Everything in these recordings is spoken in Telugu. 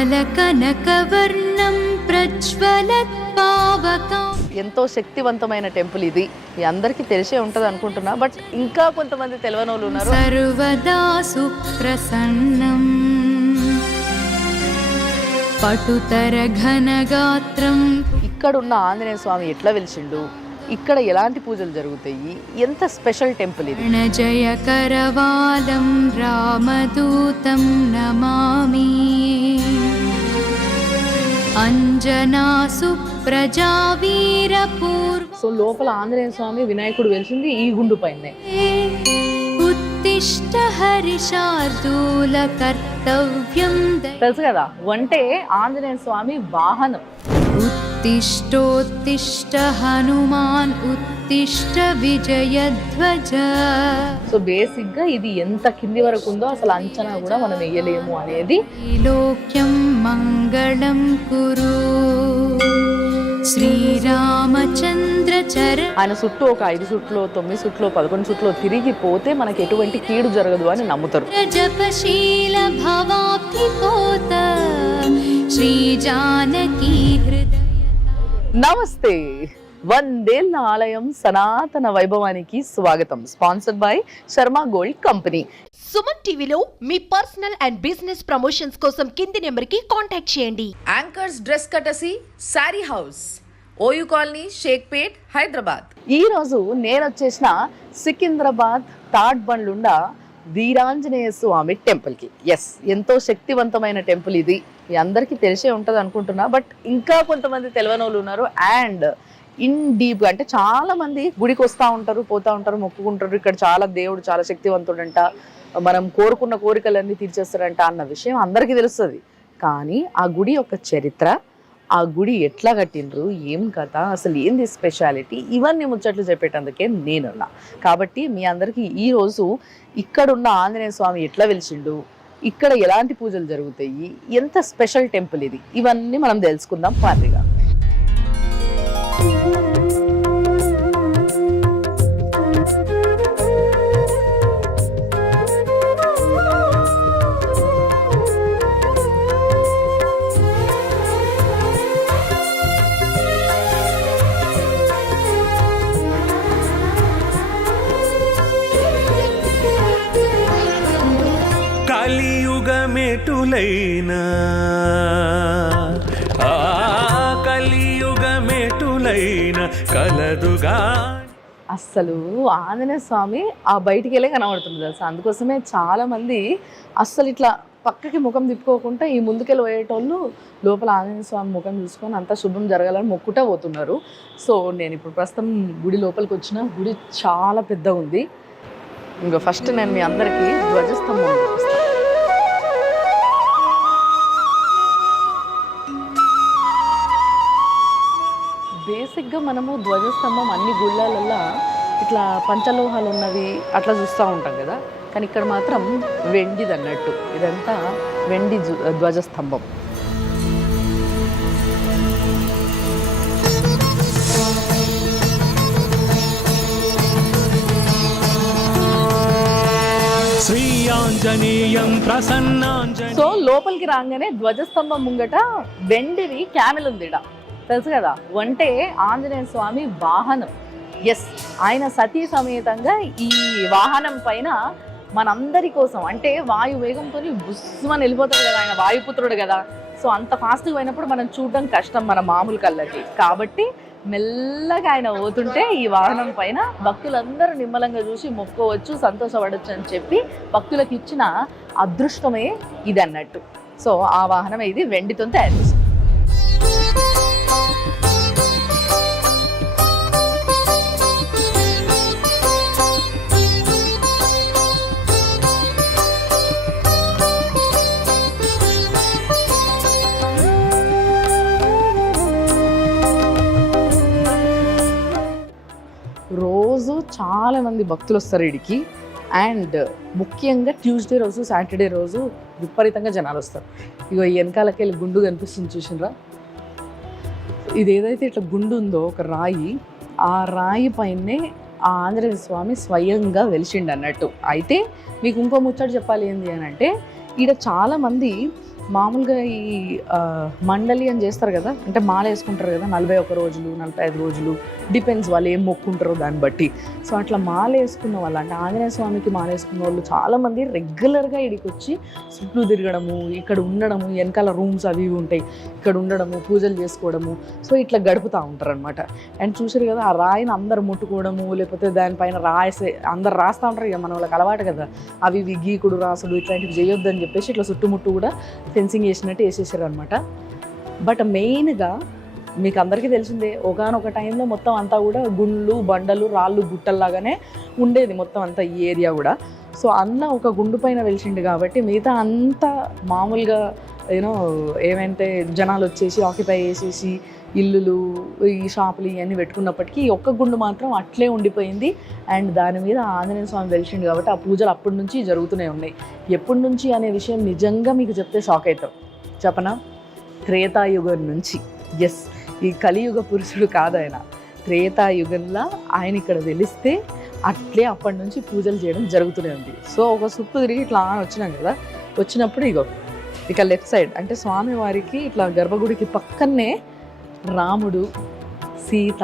నిర్మల కనకవర్ణం ప్రజ్వలత్ పావకం. ఎంతో శక్తివంతమైన టెంపుల్ ఇది. మీ అందరికీ తెలిసే ఉంటుంది అనుకుంటున్నా, బట్ ఇంకా కొంతమంది తెలియని వాళ్ళు ఉన్నారు. సర్వదా సుప్రసన్నం పటుతర ఘనగాత్రం. ఇక్కడున్న ఆంజనేయ స్వామి ఎట్లా వెలిసిండు, ఇక్కడ ఎలాంటి పూజలు జరుగుతాయి, ఎంత స్పెషల్ టెంపుల్ ఇది. జయ కరవాలం రామదూతం నమామి. అంజనా సుప్రజా వీరపూర్వ. సో లోపల ఆంజనేయ స్వామి వినాయకుడు వెలిసింది ఈ గుండు పైనే. ఉత్తిష్ట హరిశార్దూల కర్తవ్యం. తెలుసు కదా, వంటే ఆంజనేయ స్వామి వాహనం. ఉత్తిష్టోత్తిష్ట హనుమాన్ ఉత్తిష్ట విజయధ్వజ. సో బేసిక్ గా ఇది ఎంత కింది వరకు ఉందో అసలు అంచనా కూడా మనం వేయలేము అనేది. లోక్యం మంగళం కురు శ్రీరామచంద్ర చర. ఆయన చుట్టూ ఒక 5 చుట్లు 9 చుట్లు 11 చుట్లు తిరిగిపోతే మనకి ఎటువంటి కీడు జరగదు అని నమ్ముతారు. జపశీల భవాబ్ధిపోత శ్రీ జానకీ హృదయ. నమస్తే, వందేళ్ల ఆలయం సనాతన వైభవానికి స్వాగతం. Sponsored by Sharma gold company. Suman టీవీలో మీ పర్సనల్ అండ్ బిజినెస్ ప్రమోషన్స్ కోసం కింది నెంబర్కి కాంటాక్ట్ చేయండి. Anchors dress courtesy sari house, OU colony, Shaikpet, Hyderabad. ఈ రోజు నేను వచ్చేసిన సికింద్రాబాద్ థర్డ్ బండ్లుండ వీరాంజనేయ స్వామి టెంపుల్కి. ఎస్, ఎంతో శక్తివంతమైన టెంపుల్ ఇది. మీ అందరికీ తెలిసే ఉంటుంది అనుకుంటున్నా, బట్ ఇంకా కొంతమంది తెలియని వాళ్ళు ఉన్నారు. అండ్ ఇన్ డీప్ అంటే చాలా మంది గుడికి వస్తూ ఉంటారు, పోతూ ఉంటారు, మొక్కుకుంటారు. ఇక్కడ చాలా దేవుడు చాలా శక్తివంతుడంట, మనం కోరుకున్న కోరికలన్నీ తీర్చేస్తారంట అన్న విషయం అందరికీ తెలుస్తుంది. కానీ ఆ గుడి యొక్క చరిత్ర, ఆ గుడి ఎట్లా కట్టిండ్రు, ఏం కథ, అసలు ఏంది స్పెషాలిటీ, ఇవన్నీ ముచ్చట్లు చెప్పేటందుకే నేనున్నా. కాబట్టి మీ అందరికీ ఈరోజు ఇక్కడున్న ఆంజనేయ స్వామి ఎట్లా వెలిసిండు, ఇక్కడ ఎలాంటి పూజలు జరుగుతాయి, ఎంత స్పెషల్ టెంపుల్ ఇది, ఇవన్నీ మనం తెలుసుకుందాం పార్టీగా. కలియుగమెటులైనా కలియుగమెటులైనా కలదుగా. అస్సలు ఆంజనేయ స్వామి ఆ బయటికి వెళ్ళే కనబడుతుంది తెలుసా. అందుకోసమే చాలా మంది అస్సలు ఇట్లా పక్కకి ముఖం తిప్పుకోకుండా ఈ ముందుకెళ్ళి పోయేటోళ్ళు లోపల ఆంజనేయ స్వామి ముఖం చూసుకొని అంతా శుభం జరగాలని మొక్కుటా పోతున్నారు. సో నేను ఇప్పుడు ప్రస్తుతం గుడి లోపలికి వచ్చిన. గుడి చాలా పెద్దగా ఉంది. ఇంకా ఫస్ట్ నేను మీ అందరికీ ధ్వజస్తంభం చూపిస్తాను. బేసిక్గా మనము ధ్వజస్తంభం అన్ని గుళ్ళల్లో ఇట్లా పంచలోహాలు ఉన్నవి అట్లా చూస్తూ ఉంటాం కదా, కానీ ఇక్కడ మాత్రం వెండిది అన్నట్టు. ఇదంతా వెండి ధ్వజస్తంభం. సో లోపలికి రాగానే ధ్వజస్తంభం ముంగట వెండిది క్యామెల్ ఉంది. తెలుసు కదా, వంటే ఆంజనేయ స్వామి వాహనం. ఎస్, ఆయన సతీ సమేతంగా ఈ వాహనం పైన మనందరి కోసం అంటే వాయు వేగంతో బుస్సుమని వెళ్ళిపోతాడు కదా, ఆయన వాయుపుత్రుడు కదా. సో అంత ఫాస్ట్గా పోయినప్పుడు మనం చూడడం కష్టం మన మామూలు కళ్ళకి. కాబట్టి మెల్లగా ఆయన పోతుంటే ఈ వాహనం పైన భక్తులందరూ నిమ్మలంగా చూసి మొక్కోవచ్చు, సంతోషపడవచ్చు అని చెప్పి భక్తులకు ఇచ్చిన అదృష్టమే ఇది అన్నట్టు. సో ఆ వాహనం ఇది వెండితో తయారు చేసింది. రోజు చాలా మంది భక్తులు వస్తారు ఇడికి. అండ్ ముఖ్యంగా ట్యూస్డే రోజు, సాటర్డే రోజు విపరీతంగా జనాలు వస్తారు. ఇగో ఈ వెనకాలకి వెళ్ళి గుండు కనిపిస్తుంది చూసినరా. ఇది ఏదైతే ఇట్లా గుండు ఉందో ఒక రాయి, ఆ రాయి పైనే ఆ ఆంజనేయ స్వామి స్వయంగా వెలిసిండు అన్నట్టు. అయితే మీకు ఇంకో ముచ్చట చెప్పాలి ఏంటి అని అంటే, ఈడ చాలామంది మామూలుగా ఈ మండలి అని చేస్తారు కదా, అంటే మాల వేసుకుంటారు కదా 41 రోజులు 45 రోజులు, డిపెండ్స్ వాళ్ళు ఏం మొక్కుంటారో దాన్ని బట్టి. సో అట్లా మాల వేసుకున్న వాళ్ళు, అంటే ఆంజనేయ స్వామికి మాల వేసుకున్న వాళ్ళు చాలామంది రెగ్యులర్గా ఇక్కడికి వచ్చి చుట్టూ తిరగడము, ఇక్కడ ఉండడము, వెనకాల రూమ్స్ అవి ఇవి ఉంటాయి, ఇక్కడ ఉండడము, పూజలు చేసుకోవడము, సో ఇట్లా గడుపుతూ ఉంటారు అనమాట. అండ్ చూసారు కదా ఆ రాయిని అందరు ముట్టుకోవడము, లేకపోతే దానిపైన అందరు రాస్తూ ఉంటారు ఇక మన వాళ్ళకి అలవాటు కదా, అవి ఇవి గీకుడు రాసుడు ఇట్లాంటివి చేయొద్దని చెప్పేసి ఇట్లా చుట్టుముట్టు కూడా ఫెన్సింగ్ వేసినట్టు వేసేసారు అనమాట. బట్ మెయిన్గా మీకు అందరికీ తెలిసిందే, ఒకనొక టైంలో మొత్తం అంతా కూడా గుండ్లు బండలు రాళ్ళు గుట్టల్లాగానే ఉండేది మొత్తం అంతా ఈ ఏరియా కూడా. సో అన్న ఒక గుండు పైన వెలిసిండు కాబట్టి మిగతా అంతా మామూలుగా ఏమంటే జనాలు వచ్చేసి ఆక్యుపై చేసేసి ఇల్లులు ఈ షాపులు ఇవన్నీ పెట్టుకున్నప్పటికీ ఈ ఒక్క గుండు మాత్రం అట్లే ఉండిపోయింది. అండ్ దాని మీద ఆంజనేయ స్వామి వెలిసిండు కాబట్టి ఆ పూజలు అప్పటి నుంచి జరుగుతూనే ఉన్నాయి. ఎప్పటి నుంచి అనే విషయం నిజంగా మీకు చెప్తే షాక్ అవుతాం. చెప్పనా? త్రేతాయుగం నుంచి. ఎస్, ఈ కలియుగ పురుషుడు కాదు ఆయన, త్రేతాయుగంలో ఆయన ఇక్కడ వెలిస్తే అట్లే అప్పటి నుంచి పూజలు చేయడం జరుగుతూనే ఉంది. సో ఒక సుప్పు తిరిగి ఇట్లా వచ్చినాం కదా, వచ్చినప్పుడు ఇక లెఫ్ట్ సైడ్ అంటే స్వామివారికి ఇట్లా గర్భగుడికి పక్కనే రాముడు, సీత,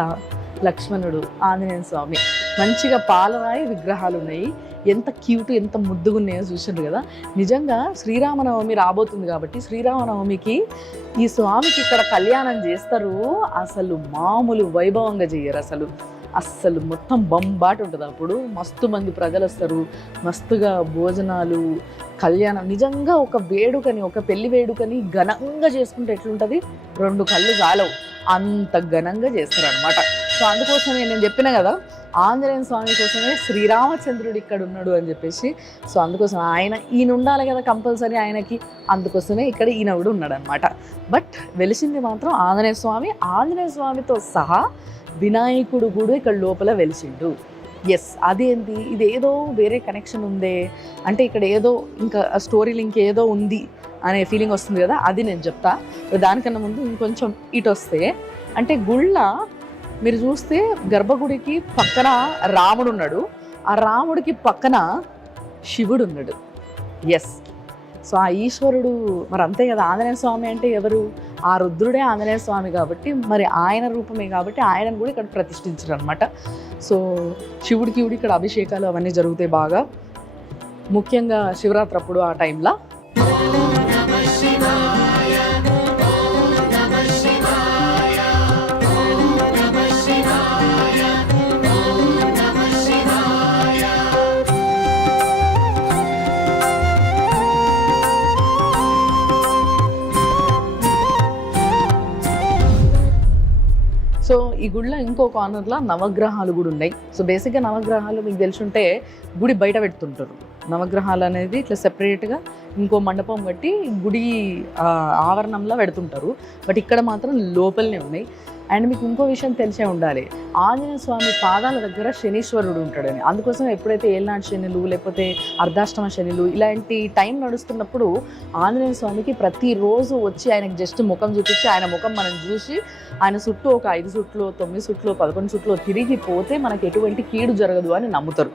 లక్ష్మణుడు, ఆంజనేయ స్వామి మంచిగా పాలరాయి విగ్రహాలు ఉన్నాయి. ఎంత క్యూట్, ఎంత ముద్దుగా ఉన్నాయో చూసిండ్రు కదా. నిజంగా శ్రీరామనవమి రాబోతుంది కాబట్టి శ్రీరామనవమికి ఈ స్వామికి ఇక్కడ కళ్యాణం చేస్తారు. అసలు మామూలు వైభవంగా చేయరు, అస్సలు మొత్తం బంబాటు ఉంటుంది. అప్పుడు మస్తు మంది ప్రజలు వస్తారు, మస్తుగా భోజనాలు, కళ్యాణం. నిజంగా ఒక వేడుకని, ఒక పెళ్లి వేడుకని ఘనంగా చేసుకుంటే ఎట్లుంటుంది, 2 కళ్ళు చాలవు, అంత ఘనంగా చేస్తారు అనమాట. సో అందుకోసమే నేను చెప్పిన కదా, ఆంజనేయ స్వామి కోసమే శ్రీరామచంద్రుడు ఇక్కడ ఉన్నాడు అని చెప్పేసి. సో అందుకోసం ఈయన ఉండాలి కదా కంపల్సరీ ఆయనకి, అందుకోసమే ఇక్కడ ఈయన కూడా ఉన్నాడు అనమాట. బట్ వెలిసింది మాత్రం ఆంజనేయ స్వామి. ఆంజనేయ స్వామితో సహా వినాయకుడు కూడా ఇక్కడ లోపల వెలిసిండు. ఎస్, అదేంటి, ఇదేదో వేరే కనెక్షన్ ఉందే అంటే ఇక్కడ ఏదో ఇంకా స్టోరీ లింక్ ఏదో ఉంది అనే ఫీలింగ్ వస్తుంది కదా, అది నేను చెప్తా. దానికన్నా ముందు ఇంకొంచెం ఇటు వస్తే, అంటే గుళ్ళ మీరు చూస్తే గర్భగుడికి పక్కన రాముడు ఉన్నాడు, ఆ రాముడికి పక్కన శివుడు ఉన్నాడు. ఎస్, సో ఆ ఈశ్వరుడు మరి అంతే కదా. ఆంజనేయ స్వామి అంటే ఎవరు? ఆ రుద్రుడే ఆంజనేయ స్వామి కాబట్టి మరి ఆయన రూపమే కాబట్టి ఆయనను కూడా ఇక్కడ ప్రతిష్ఠించారు అనమాట. సో శివుడికి ఇక్కడ అభిషేకాలు అవన్నీ జరుగుతాయి బాగా, ముఖ్యంగా శివరాత్రి అప్పుడు ఆ టైంలో. సో ఈ గుడిలో ఇంకో కార్నర్లో నవగ్రహాలు కూడా ఉన్నాయి. సో బేసిక్గా నవగ్రహాలు మీకు తెలుసుంటే గుడి బయట పెడుతుంటారు. నవగ్రహాలు అనేది ఇట్లా సెపరేట్గా ఇంకో మండపం కట్టి గుడి ఆవరణంలో పెడుతుంటారు. బట్ ఇక్కడ మాత్రం లోపలనే ఉన్నాయి. అండ్ మీకు ఇంకో విషయం తెలిసే ఉండాలి, ఆంజనేయ స్వామి పాదాల దగ్గర శనీశ్వరుడు ఉంటాడని. అందుకోసం ఎప్పుడైతే ఏళ్ళనాటి శనులు లేకపోతే అర్ధాష్టమ శనులు ఇలాంటి టైం నడుస్తున్నప్పుడు ఆంజనేయ స్వామికి ప్రతిరోజు వచ్చి ఆయనకు జస్ట్ ముఖం చూపించి ఆయన ముఖం మనం చూసి ఆయన చుట్టూ ఒక 5 చుట్లు 9 చుట్లు 11 చుట్లు తిరిగిపోతే మనకు ఎటువంటి కీడు జరగదు అని నమ్ముతారు.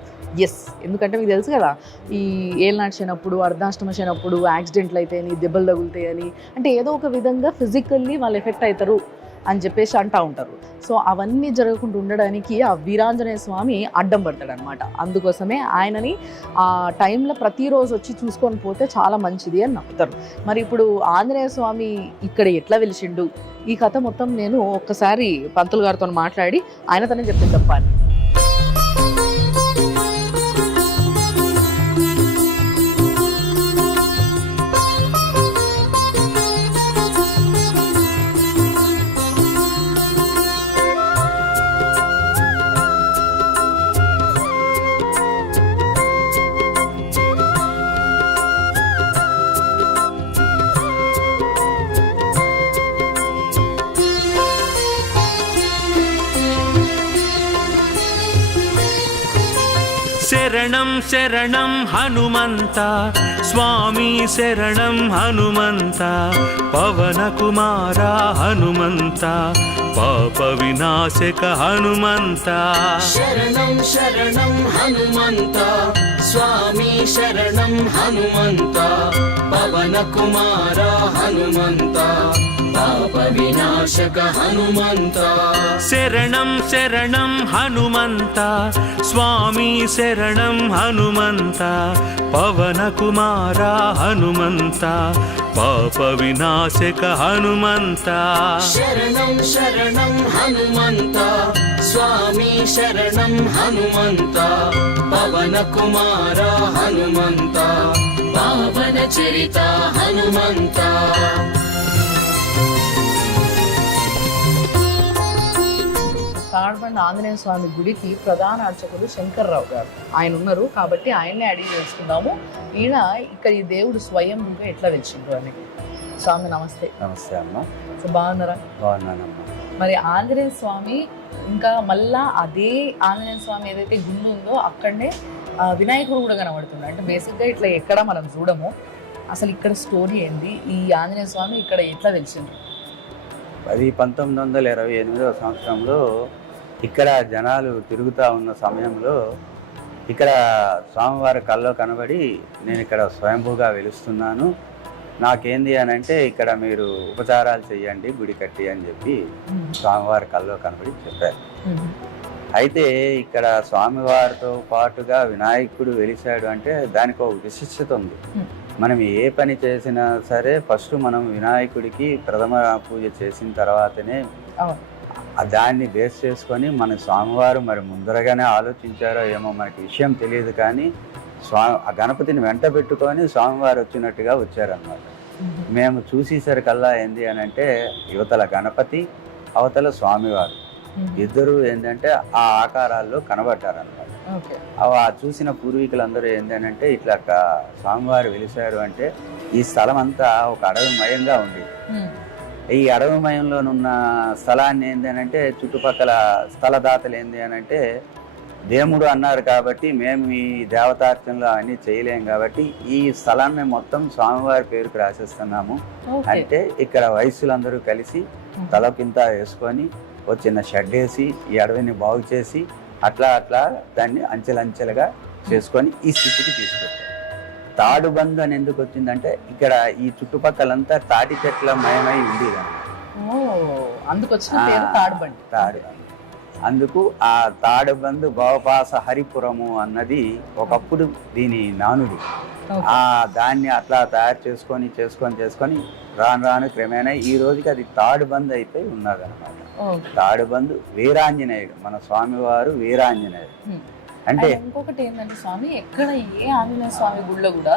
ఎస్, ఎందుకంటే మీకు తెలుసు కదా, ఈ ఏళ్ళనాటి శనప్పుడు అర్ధాష్టమ శనప్పుడు యాక్సిడెంట్లు అయితాయని, దెబ్బలు తగులుతాయని, అంటే ఏదో ఒక విధంగా ఫిజికల్లీ వాళ్ళు ఎఫెక్ట్ అవుతారు అని చెప్పేసి అంటూ ఉంటారు. సో అవన్నీ జరగకుండా ఉండడానికి ఆ వీరాంజనేయ స్వామి అడ్డం పడతాడు అనమాట. అందుకోసమే ఆయనని ఆ టైంలో ప్రతిరోజు వచ్చి చూసుకొని పోతే చాలా మంచిది అని నమ్ముతారు. మరి ఇప్పుడు ఆంజనేయ స్వామి ఇక్కడ ఎట్లా వెలిసిండు, ఈ కథ మొత్తం నేను ఒక్కసారి పంతులు గారితో మాట్లాడి ఆయనతోనే చెప్పాలి. శరణం శరణం హనుమంత స్వామి శరణం హనుమంత పవన కుమార హనుమంత పాప వినాశక హనుమంత శరణం శరణం హనుమంత స్వామి శరణం హనుమంత పవన కుమార హనుమంత పాప వినాశక హనుమంత శరణం శరణం హనుమంత స్వామి శరణం హనుమంత పవన కుమార హనుమంత పాప వినాశక హనుమంత శరణం శరణం హనుమంత స్వామి శరణం హనుమంత పవన కుమార హనుమంత పావన చరిత హనుమంత తాడ్బండ్ ఆంజనేయ స్వామి గుడికి ప్రధాన అర్చకులు శంకర్రావు గారు ఆయన ఉన్నారు కాబట్టి ఆయన్నే అడిగి తెలుసుకుందాము. ఈయన ఇక్కడ ఈ దేవుడు స్వయంగా ఎట్లా వెలిచిండ్రు అని. స్వామి నమస్తే. నమస్తే అమ్మ. సో బాగున్నారా? బాగున్నానమ్మా. మరి ఆంజనేయ స్వామి ఇంకా మళ్ళా అదే ఆంజనేయ స్వామి ఏదైతే గుండు ఉందో అక్కడనే వినాయకుడు కూడా కనబడుతుంది. అంటే బేసిక్గా ఇట్లా ఎక్కడ మనం చూడము. అసలు ఇక్కడ స్టోరీ ఏంది, ఈ ఆంజనేయ స్వామి ఇక్కడ ఎట్లా వెలిచిండ్రు? అది 1928వ సంవత్సరంలో ఇక్కడ జనాలు తిరుగుతూ ఉన్న సమయంలో ఇక్కడ స్వామివారి కల్లో కనబడి నేను ఇక్కడ స్వయంభూగా వెలుస్తున్నాను, నాకేంది అని అంటే ఇక్కడ మీరు ఉపచారాలు చెయ్యండి గుడి కట్టి అని చెప్పి స్వామివారి కల్లో కనబడి చెప్పారు. అయితే ఇక్కడ స్వామివారితో పాటుగా వినాయకుడు వెలిశాడు అంటే దానికి ఒక విశిష్టత ఉంది. మనం ఏ పని చేసినా సరే ఫస్ట్ మనం వినాయకుడికి ప్రథమ పూజ చేసిన తర్వాతనే దాన్ని బేస్ చేసుకొని మన స్వామివారు మరి ముందరగానే ఆలోచించారో ఏమో మనకి విషయం తెలియదు, కానీ ఆ గణపతిని వెంట పెట్టుకొని స్వామివారు వచ్చినట్టుగా వచ్చారన్నమాట. మేము చూసేసరికల్లా ఏంది అని అంటే యువతల గణపతి అవతల స్వామివారు ఇద్దరు ఏంటంటే ఆ ఆకారాల్లో కనబడ్డారన్నమాట. ఆ చూసిన పూర్వీకులందరూ ఏంటంటే ఇట్లా స్వామివారు వెలిశారు అంటే ఈ స్థలం అంతా ఒక అడవిమయంగా ఉంది. ఈ అడవిమయంలోనున్న స్థలాన్ని ఏంటంటే చుట్టుపక్కల స్థలదాతలు ఏంది అని అంటే దేవుడు అన్నారు కాబట్టి మేము ఈ దేవతార్చనలు అవన్నీ చేయలేం కాబట్టి ఈ స్థలాన్ని మొత్తం స్వామివారి పేరుకు రాసేస్తున్నాము అంటే ఇక్కడ వయస్సులందరూ కలిసి తలకింత వేసుకొని ఒక చిన్న షెడ్ వేసి ఈ అడవిని బాగు చేసి అట్లా అట్లా దాన్ని అంచెలంచెలుగా చేసుకొని ఈ స్థితికి తీసుకొచ్చారు. తాడుబందు అని ఎందుకు వచ్చిందంటే ఇక్కడ ఈ చుట్టుపక్కలంతా తాటి చెట్ల మయమై ఉండేది. అందుకు ఆ తాడుబందు భవపాస హరిపురము అన్నది ఒకప్పుడు దీని నానుడి. దాన్ని అట్లా తయారు చేసుకొని రాను రాను క్రమేణా ఈ రోజుకి అది తాడుబందు అయిపోయి ఉన్నదన్నమాట. తాడుబందు వీరాంజనేయుడు, మన స్వామివారు వీరాంజనేయుడు. అంటే ఇంకొకటి ఏంటంటే స్వామి ఎక్కడ ఏ ఆంజనేయ స్వామి గుళ్ళో కూడా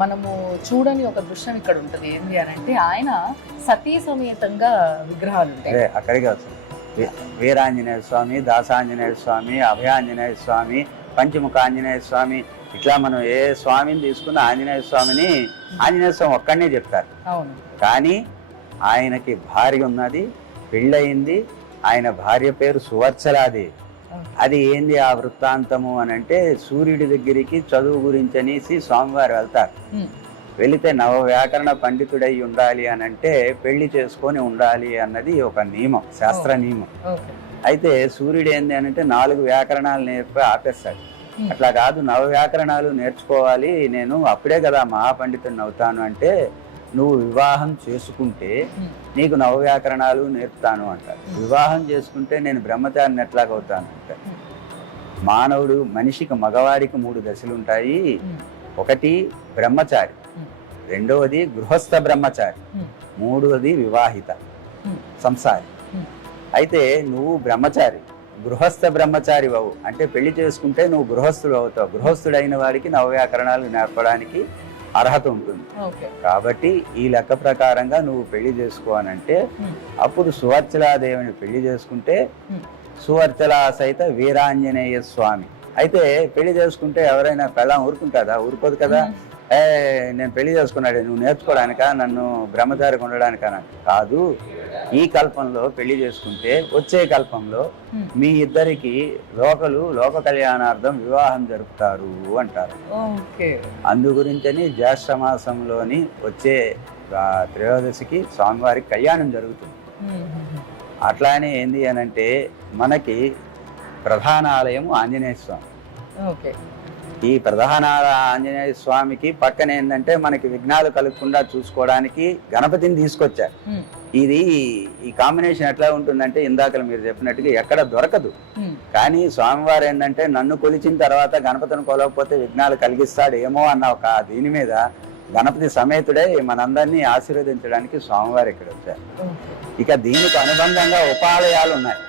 మనము చూడని ఒక దృశ్యం ఇక్కడ ఉంటది. ఏంటి అని అంటే ఆయన సతీ సమేతంగా విగ్రహాలు ఉంటాయి. అక్కడికి వస్తుంది వీరాంజనేయ స్వామి, దాసాంజనేయ స్వామి, అభయాంజనేయ స్వామి, పంచముఖ ఆంజనేయ స్వామి, ఇట్లా మనం ఏ స్వామిని తీసుకున్న ఆంజనేయ స్వామిని ఆంజనేయ స్వామి ఒక్కడనే చెప్తారు. కానీ ఆయనకి భార్య ఉన్నది, పెళ్ళయింది. ఆయన భార్య పేరు సువర్చలాదేవి. అది ఏంది ఆ వృత్తాంతము అని అంటే సూర్యుడి దగ్గరికి చదువు గురించి అనేసి స్వామివారు వెళ్తారు. వెళితే నవ వ్యాకరణ పండితుడై ఉండాలి అని అంటే పెళ్లి చేసుకొని ఉండాలి అన్నది ఒక నియమం, శాస్త్ర నియమం. అయితే సూర్యుడు ఏంది అని అంటే 4 వ్యాకరణాలు నేర్పి ఆపేస్తాడు. అట్లా కాదు, నవ వ్యాకరణాలు నేర్చుకోవాలి, నేను అప్పుడే కదా మహాపండితుడిని అవుతాను అంటే నువ్వు వివాహం చేసుకుంటే నీకు నవ వ్యాకరణాలు నేర్పుతాను అంటారు. వివాహం చేసుకుంటే నేను బ్రహ్మచారిని ఎట్లాగవుతాను అంటారు. మానవుడు మనిషికి మగవాడికి 3 దశలు ఉంటాయి. ఒకటి బ్రహ్మచారి, రెండవది గృహస్థ బ్రహ్మచారి, మూడవది వివాహిత సంసారి. అయితే నువ్వు బ్రహ్మచారి, గృహస్థ బ్రహ్మచారి అవు అంటే పెళ్లి చేసుకుంటే నువ్వు గృహస్థుడు అవుతావు. గృహస్థుడైన వాడికి నవవ్యాకరణాలు నేర్పడానికి అర్హత ఉంటుంది. కాబట్టి ఈ లెక్క ప్రకారంగా నువ్వు పెళ్లి చేసుకోవాలంటే అప్పుడు సువర్చలాదేవిని పెళ్లి చేసుకుంటే సువర్చలా సహిత వీరాంజనేయ స్వామి. అయితే పెళ్లి చేసుకుంటే ఎవరైనా పెళ్ళాం ఊరుకుంటుందా? ఊరుకోదు కదా. నేను పెళ్లి చేసుకున్నాడు, నువ్వు నేర్చుకోవడానికా, నన్ను బ్రహ్మచారికి ఉండడానికా? కాదు, ఈ కల్పంలో పెళ్లి చేసుకుంటే వచ్చే కల్పంలో మీ ఇద్దరికి లోక కళ్యాణార్థం వివాహం జరుపుతారు అంటారు. ఓకే. అందు గురించని జ్యేష్ఠ మాసంలోని వచ్చే త్రయోదశికి స్వామివారికి కళ్యాణం జరుగుతుంది. అట్లానే ఏంది అనంటే మనకి ప్రధాన ఆలయం ఆంజనేయ స్వామి. ఓకే. ఈ ప్రధాన ఆంజనేయ స్వామికి పక్కన ఏంటంటే మనకి విఘ్నాలు కలగకుండా చూసుకోవడానికి గణపతిని తీసుకొచ్చారు. ఇది ఈ కాంబినేషన్ ఎట్లా ఉంటుందంటే ఇందాక మీరు చెప్పినట్టుగా ఎక్కడ దొరకదు. కానీ స్వామివారు ఏంటంటే నన్ను కొలిచిన తర్వాత గణపతిని కొలవకపోతే విఘ్నాలు కలిగిస్తాడు ఏమో అన్న ఒక దీని మీద గణపతి సమేతుడే మనందరినీ ఆశీర్వదించడానికి స్వామివారు ఇక్కడ వచ్చారు. ఇక దీనికి అనుబంధంగా ఉపాలయాలు ఉన్నాయి.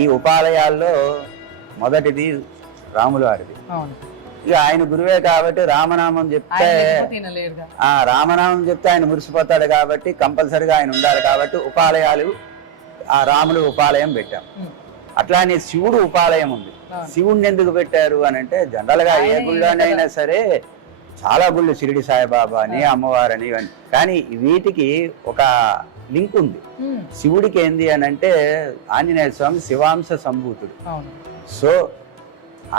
ఈ ఉపాలయాల్లో మొదటిది రాముల వారిది. ఇక ఆయన గురువే కాబట్టి రామనామం చెప్తే ఆయన మురిసిపోతాడు కాబట్టి కంపల్సరిగా ఆయన ఉండాలి కాబట్టి ఉపాలయాలు ఆ రాములు ఉపాలయం పెట్టాం. అట్లానే శివుడు ఉపాలయం ఉంది. శివుడిని ఎందుకు పెట్టారు అని అంటే జనరల్ గా ఏ గుళ్ళోనైనా సరే చాలా గుళ్ళు షిరిడి సాయిబాబా అని అమ్మవారని ఇవన్నీ, కానీ వీటికి ఒక లింక్ ఉంది. శివుడికి ఏంది అని అంటే ఆంజనేయ స్వామి శివాంశ సంభూతుడు. సో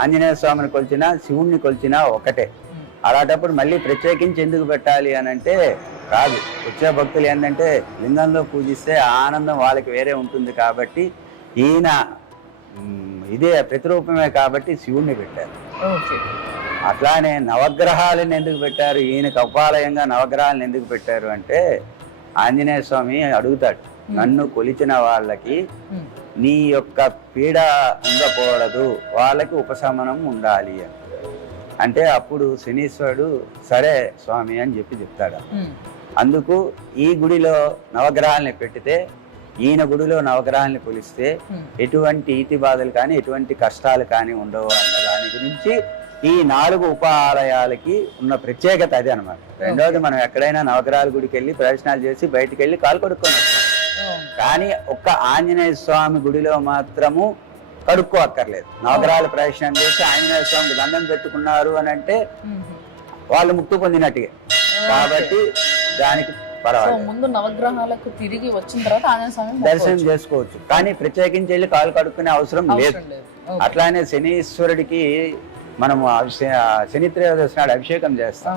ఆంజనేయ స్వామిని కొలిచినా శివుణ్ణి కొలిచినా ఒకటే. అలాంటప్పుడు మళ్ళీ ప్రత్యేకించి ఎందుకు పెట్టాలి అని అంటే కాదు, వచ్చే భక్తులు ఏంటంటే లింగంలో పూజిస్తే ఆనందం వాళ్ళకి వేరే ఉంటుంది కాబట్టి ఈయన ఇదే ప్రతిరూపమే కాబట్టి శివుణ్ణి పెట్టారు. అట్లానే నవగ్రహాలను ఎందుకు పెట్టారు, ఈయనకు ఉపాలయంగా నవగ్రహాలను ఎందుకు పెట్టారు అంటే ఆంజనేయ స్వామి అడుగుతాడు, నన్ను కొలిచిన వాళ్ళకి నీ యొక్క పీడ ఉండకూడదు, వాళ్ళకి ఉపశమనం ఉండాలి అని. అంటే అప్పుడు శనీశ్వరుడు సరే స్వామి అని చెప్తాడు. అందుకు ఈ గుడిలో నవగ్రహాలని పెట్టితే ఈయన గుడిలో నవగ్రహాలని కొలిస్తే ఎటువంటి ఈతి బాధలు కానీ ఎటువంటి కష్టాలు కానీ ఉండవు అన్న దాని గురించి ఈ 4 ఉపాలయాలకి ఉన్న ప్రత్యేకత అది అనమాట. రెండవది మనం ఎక్కడైనా నవగ్రహాల గుడికి వెళ్ళి ప్రదర్శనలు చేసి బయటికి వెళ్ళి కాలు కడుక్కొని వస్తాం. కానీ ఒక్క ఆంజనేయ స్వామి గుడిలో మాత్రము కడుక్కో అక్కర్లేదు. నవగ్రహాల ప్రదర్శనం చేసి ఆంజనేయ స్వామికి దండం పెట్టుకున్నారు అని అంటే వాళ్ళు ముక్తి పొందినట్టుగా, కాబట్టి దానికి పర్వాలేదు. ముందు నవగ్రహాలకు తిరిగి వచ్చిన తర్వాత ఆంజనేయ స్వామి దర్శనం చేసుకోవచ్చు, కానీ ప్రత్యేకించి వెళ్ళి కాలు కడుక్కునే అవసరం లేదు. అట్లానే శనీశ్వరుడికి మనము శని త్రయోదశి నాడు అభిషేకం చేస్తాం.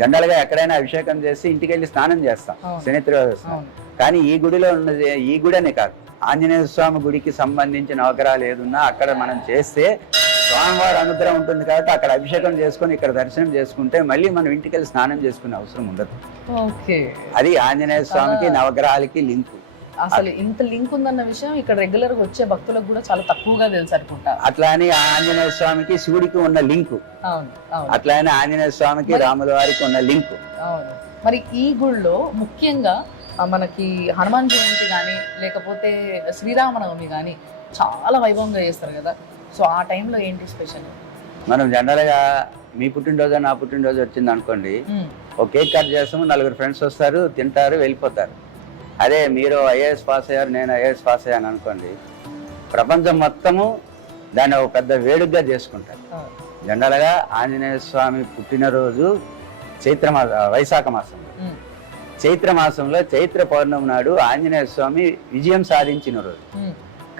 జనరల్ గా ఎక్కడైనా అభిషేకం చేసి ఇంటికి వెళ్ళి స్నానం చేస్తాం శని త్రయోదశి. కానీ ఈ గుడిలో ఉన్నది ఈ గుడి అనే కాదు, ఆంజనేయ స్వామి గుడికి సంబంధించిన నవగ్రహాలు ఏదున్నా అక్కడ మనం చేస్తే స్వామివారి అనుగ్రహం ఉంటుంది కాబట్టి అక్కడ అభిషేకం చేసుకొని ఇక్కడ దర్శనం చేసుకుంటే మళ్ళీ మనం ఇంటికి వెళ్ళి స్నానం చేసుకునే అవసరం ఉండదు. అది ఆంజనేయ స్వామికి నవగ్రహాలకి లింక్. అసలు ఇంత లింక్ ఉందన్న విషయం ఇక్కడ రెగ్యులర్ గా వచ్చే భక్తులకు కూడా చాలా తక్కువగా తెలుసు అనుకుంటా. అట్లానే ఆంజనేయ స్వామికి శివుడికి ఉన్న లింకు, అట్లానే ఆంజనేయ స్వామికి రాముల వారికి ఉన్న లింకు. మరి ఈ గుళ్ళో ముఖ్యంగా మనకి హనుమాన్ జయంతి కానీ లేకపోతే శ్రీరామనవమి కానీ చాలా వైభవంగా చేస్తారు కదా, సో ఆ టైంలో ఏంటి స్పెషల్? మనం జనరల్ గా మీ పుట్టినరోజు నా పుట్టినరోజు వచ్చింది అనుకోండి, ఒక కేక్ కట్ చేస్తాము, 4 ఫ్రెండ్స్ వస్తారు, తింటారు, వెళ్ళిపోతారు. అదే మీరు ఐఏఎస్ పాస్ అయ్యారు, నేను ఐఏఎస్ పాస్ అయ్యాను అనుకోండి, ప్రపంచం మొత్తము దాన్ని ఒక పెద్ద వేడుకగా చేసుకుంటారు. జనరల్గా ఆంజనేయ స్వామి పుట్టినరోజు వైశాఖ మాసం. చైత్ర మాసంలో చైత్ర పౌర్ణమి నాడు ఆంజనేయ స్వామి విజయం సాధించిన రోజు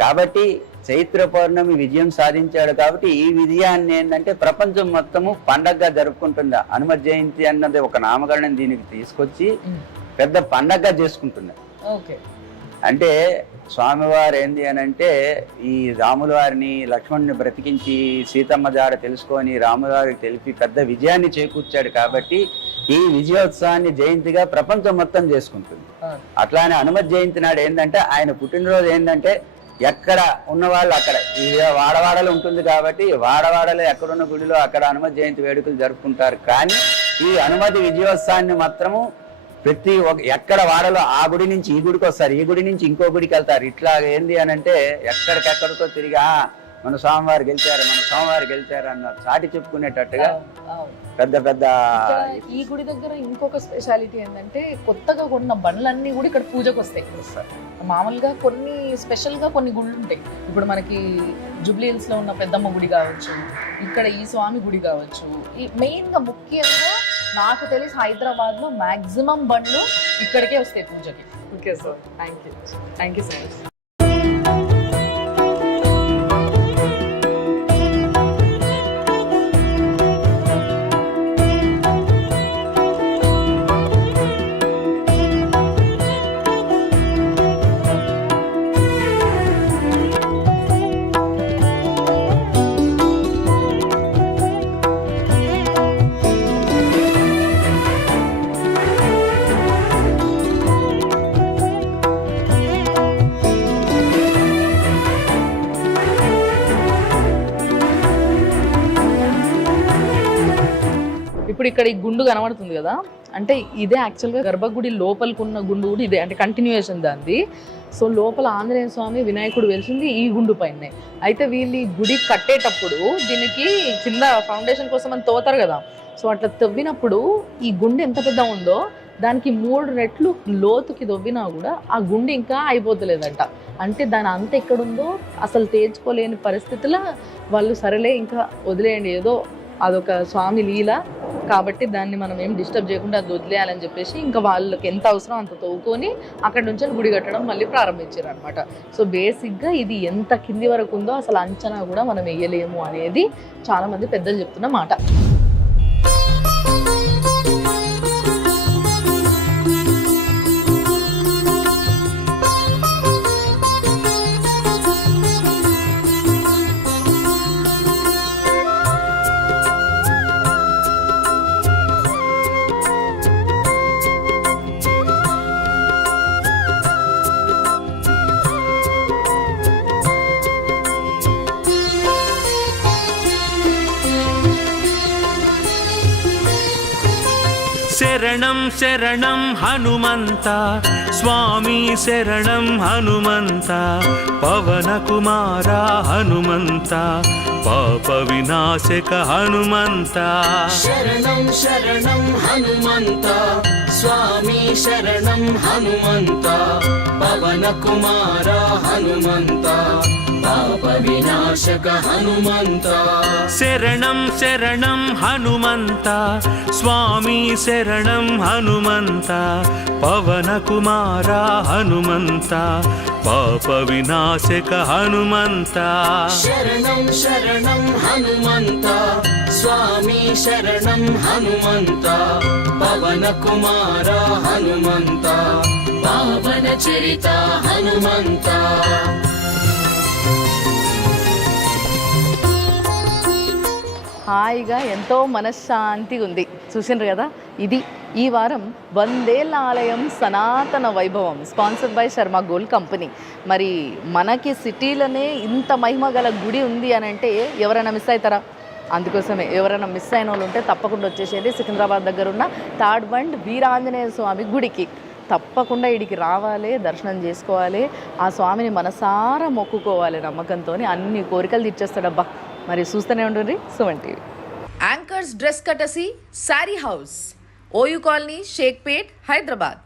కాబట్టి చైత్ర పౌర్ణమి విజయం సాధించాడు కాబట్టి ఈ విజయాన్ని ఏంటంటే ప్రపంచం మొత్తము పండగగా జరుపుకుంటుంది. హనుమ జయంతి అన్నది ఒక నామకరణం దీనికి తీసుకొచ్చి పెద్ద పండగగా చేసుకుంటున్నారు. అంటే స్వామివారు ఏంది అని అంటే ఈ రాముల వారిని లక్ష్మణుని బ్రతికించి సీతమ్మ జాడ తెలుసుకొని రాముల వారికి తెలిపి పెద్ద విజయాన్ని చేకూర్చాడు కాబట్టి ఈ విజయోత్సవాన్ని జయంతిగా ప్రపంచం మొత్తం చేసుకుంటుంది. అట్లానే హనుమత్ జయంతి నాడు ఏంటంటే ఆయన పుట్టినరోజు ఏంటంటే ఎక్కడ ఉన్న వాళ్ళు అక్కడ ఈ వాడవాడలు ఉంటుంది కాబట్టి వాడవాడలో ఎక్కడున్న గుడిలో అక్కడ హనుమత్ జయంతి వేడుకలు జరుపుకుంటారు. కానీ ఈ హనుమతి విజయోత్సవాన్ని మాత్రము ప్రతి ఎక్కడ వాడలో ఆ గుడి నుంచి ఈ గుడికి వస్తారు, ఈ గుడి నుంచి ఇంకో గుడికి వెళ్తారు. ఇట్లా ఏంది అని అంటే ఎక్కడికెక్కడికో తిరిగి మన స్వామివారు గెలిచారు అన్న చాటి చెప్పుకునేటట్టుగా పెద్ద పెద్ద. ఈ గుడి దగ్గర ఇంకొక స్పెషాలిటీ ఏంటంటే కొత్తగా కొన్న బండ్లన్నీ కూడా ఇక్కడ పూజకు వస్తాయి. మామూలుగా కొన్ని స్పెషల్ గా కొన్ని గుళ్ళు ఉంటాయి. ఇప్పుడు మనకి జూబ్లీ హిల్స్ లో ఉన్న పెద్దమ్మ గుడి కావచ్చు, ఇక్కడ ఈ స్వామి గుడి కావచ్చు. ఈ మెయిన్ గా ముఖ్యంగా నాకు తెలిసి హైదరాబాద్ లో మాక్సిమం బండ్లు ఇక్కడికే వస్తాయి పూజకి. Okay sir, thank you so much. ఇప్పుడు ఇక్కడ ఈ గుండు కనబడుతుంది కదా, అంటే ఇదే యాక్చువల్గా గర్భగుడి లోపలికున్న గుండు కూడా ఇదే, అంటే కంటిన్యూయేషన్ దాన్ని. సో లోపల ఆంజనేయ స్వామి వినాయకుడు వెలిసింది ఈ గుండు పైనే. అయితే వీళ్ళు ఈ గుడి కట్టేటప్పుడు దీనికి కింద ఫౌండేషన్ కోసం అని తోతారు కదా, సో అట్లా తవ్వినప్పుడు ఈ గుండె ఎంత పెద్ద ఉందో దానికి 3 రెట్లు లోతుకి తవ్వినా కూడా ఆ గుండె ఇంకా అయిపోతలేదంట. అంటే దాని అంత ఎక్కడుందో అసలు తేల్చుకోలేని పరిస్థితుల్లో వాళ్ళు సరేలే ఇంకా వదిలేయండి, ఏదో అదొక స్వామి లీల కాబట్టి దాన్ని మనం ఏం డిస్టర్బ్ చేయకుండా అది వదిలేయాలని చెప్పేసి ఇంకా వాళ్ళకి ఎంత అవసరం అంత తవ్వుకొని అక్కడ నుంచి గుడి కట్టడం మళ్ళీ ప్రారంభించారు అనమాట. సో బేసిక్గా ఇది ఎంత కింది వరకు ఉందో అసలు అంచనా కూడా మనం వేయలేము అనేది చాలామంది పెద్దలు చెప్తున్న మాట. శరణం శరణం హనుమంత స్వామి శరణం హనుమంత పవన కుమార హనుమంత పాప వినాశక హనుమంత. శరణం శరణం హనుమంత స్వామి శరణం హనుమంత పవన కుమార హనుమంత పాప వినాశక హనుమంత. శరణం శరణం హనుమంత స్వామి శరణం హనుమంత పవన కుమార హనుమంత పాప వినాశక హనుమంత. శరణం శరణం హనుమంత స్వామి శరణం హనుమంత పవన కుమార హనుమంత పావన చరిత హనుమంత. హాయిగా ఎంతో మనశ్శాంతిగా ఉంది. చూసిండ్రు కదా, ఇది ఈ వారం 100 ఏళ్ల ఆలయం సనాతన వైభవం sponsored by Sharma gold company. మరి మనకి సిటీలోనే ఇంత మహిమ గల గుడి ఉంది అని అంటే ఎవరైనా మిస్ అవుతారా? అందుకోసమే ఎవరైనా మిస్ అయిన వాళ్ళు ఉంటే తప్పకుండా వచ్చేసేది సికింద్రాబాద్ దగ్గర ఉన్న థర్డ్ బండ్ వీరాంజనేయ స్వామి గుడికి. తప్పకుండా ఇడికి రావాలి, దర్శనం చేసుకోవాలి, ఆ స్వామిని మనసారా మొక్కుకోవాలి. నమ్మకంతో అన్ని కోరికలు తీర్చేస్తాడబ్బా. మరి చూస్తూనే ఉండండి Suman TV. Anchors dress courtesy sari house, OU colony, Shaikpet, Hyderabad.